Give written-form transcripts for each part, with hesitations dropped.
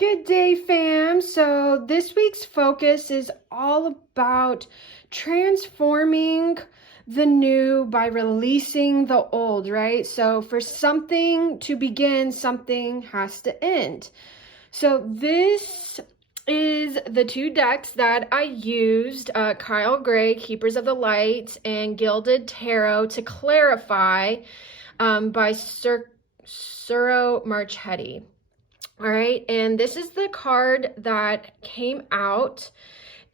Good day, fam. So this week's focus is all about transforming the new by releasing the old, right? So for something to begin, something has to end. So this is the two decks that I used, Kyle Gray, Keepers of the Light, and Gilded Tarot to clarify by Suro Marchetti. All right, and this is the card that came out,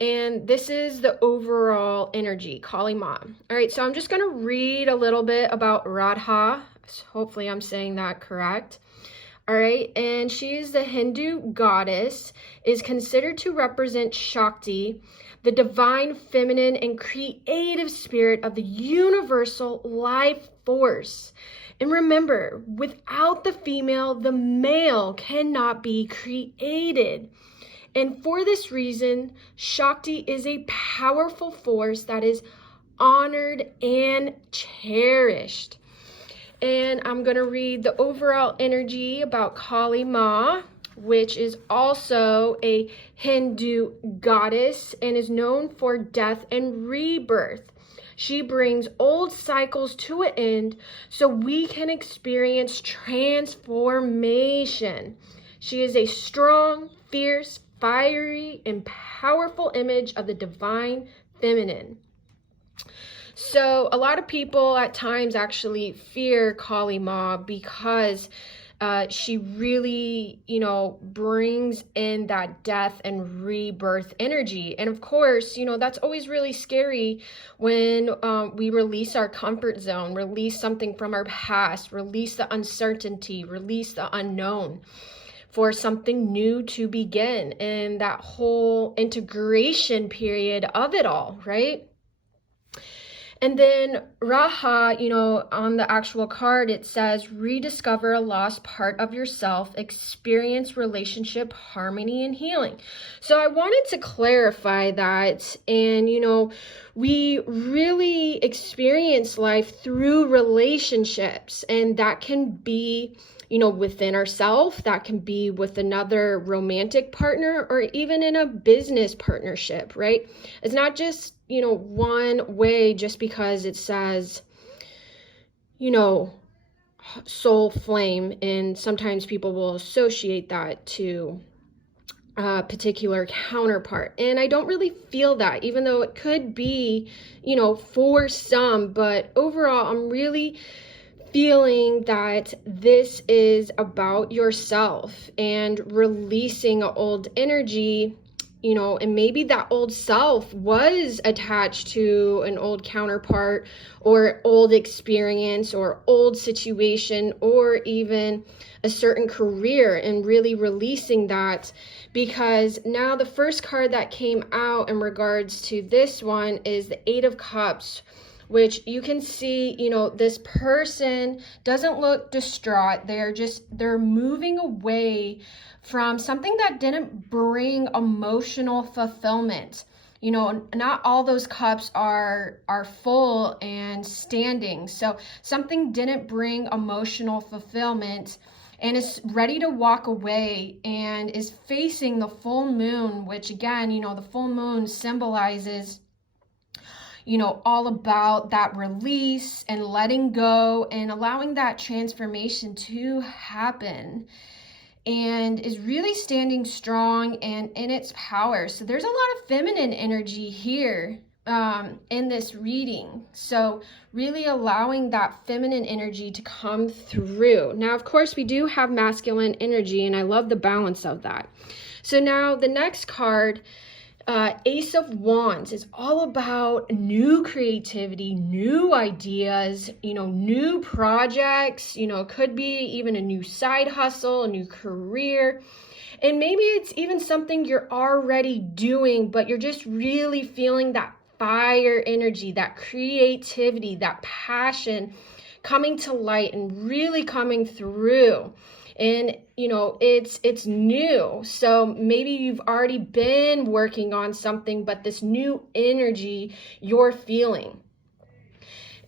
and this is the overall energy, Kali Ma. All right, so I'm just going to read a little bit about Radha. Hopefully I'm saying that correct. All right, and she is the Hindu goddess, is considered to represent Shakti, the divine feminine and creative spirit of the universal life force. And remember, without the female, the male cannot be created. And for this reason, Shakti is a powerful force that is honored and cherished. And I'm going to read the overall energy about Kali Ma, which is also a Hindu goddess and is known for death and rebirth. She brings old cycles to an end so we can experience transformation. She is a strong, fierce, fiery, and powerful image of the divine feminine. So a lot of people at times actually fear Kali Ma because she really, brings in that death and rebirth energy. And of course, that's always really scary when we release our comfort zone, release something from our past, release the uncertainty, release the unknown for something new to begin, and that whole integration period of it all, right? And then Raha, on the actual card, it says, rediscover a lost part of yourself, experience relationship harmony and healing. So I wanted to clarify that. And, we really experience life through relationships, and that can be within ourselves, that can be with another romantic partner, or even in a business partnership, right? It's not just, one way just because it says, soul flame, and sometimes people will associate that to a particular counterpart. And I don't really feel that, even though it could be, for some, but overall, I'm really feeling that this is about yourself and releasing old energy, and maybe that old self was attached to an old counterpart or old experience or old situation or even a certain career, and really releasing that, because now the first card that came out in regards to this one is the Eight of Cups, which you can see, this person doesn't look distraught. They're moving away from something that didn't bring emotional fulfillment. Not all those cups are full and standing. So something didn't bring emotional fulfillment and is ready to walk away and is facing the full moon, which again, the full moon symbolizes all about that release and letting go and allowing that transformation to happen, and is really standing strong and in its power. So there's a lot of feminine energy here in this reading. So really allowing that feminine energy to come through. Now, of course, we do have masculine energy, and I love the balance of that. So now the next card, Ace of Wands, is all about new creativity, new ideas, new projects, could be even a new side hustle, a new career. And maybe it's even something you're already doing, but you're just really feeling that fire energy, that creativity, that passion coming to light and really coming through. And it's new, so maybe you've already been working on something, but this new energy you're feeling.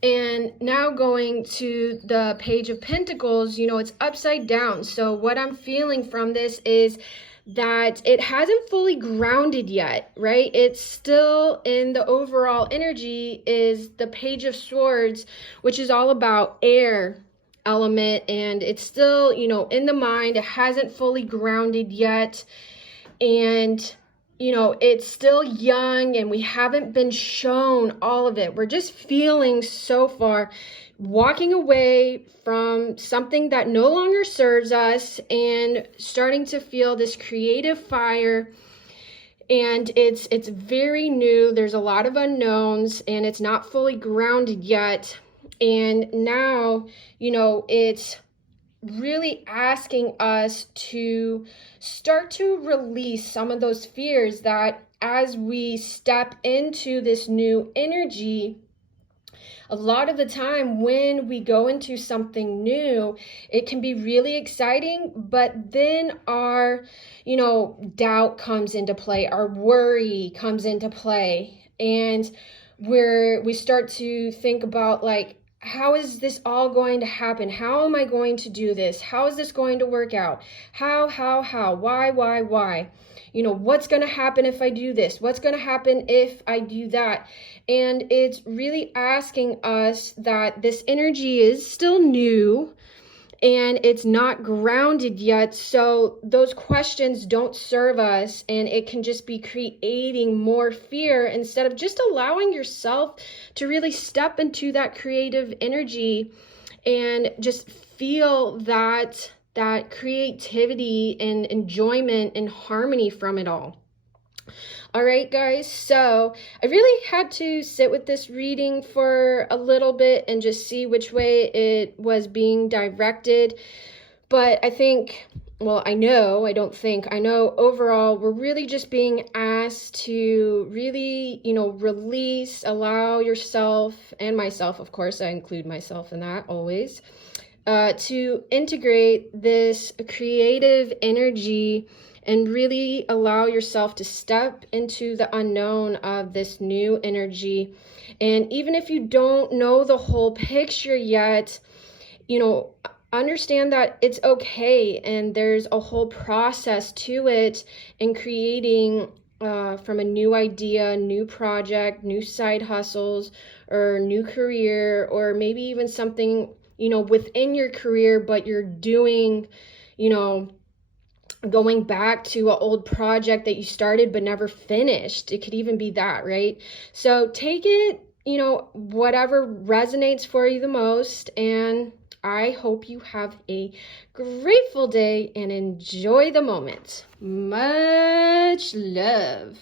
And now going to the Page of Pentacles, it's upside down. So what I'm feeling from this is that it hasn't fully grounded yet, right? It's still in the overall energy is the Page of Swords, which is all about air element, and it's still, in the mind. It hasn't fully grounded yet, and it's still young, and we haven't been shown all of it. We're just feeling so far, walking away from something that no longer serves us and starting to feel this creative fire. And it's very new. There's a lot of unknowns, and it's not fully grounded yet. And now, it's really asking us to start to release some of those fears that as we step into this new energy, a lot of the time when we go into something new, it can be really exciting, but then our, doubt comes into play, our worry comes into play, and we start to think about, like, how is this all going to happen? How am I going to do this? How is this going to work out? How? Why? What's going to happen if I do this? What's going to happen if I do that? And it's really asking us that this energy is still new and it's not grounded yet. So those questions don't serve us, and it can just be creating more fear instead of just allowing yourself to really step into that creative energy and just feel that creativity and enjoyment and harmony from it all. All right, guys, so I really had to sit with this reading for a little bit and just see which way it was being directed. But I know overall we're really just being asked to really, release, allow yourself, and myself, of course, I include myself in that always, to integrate this creative energy and really allow yourself to step into the unknown of this new energy. And even if you don't know the whole picture yet, understand that it's okay, and there's a whole process to it in creating from a new idea, new project, new side hustles, or new career, or maybe even something, within your career, but you're doing, going back to an old project that you started but never finished. It could even be that, right? So take it, whatever resonates for you the most, and I hope you have a grateful day and enjoy the moment. Much love.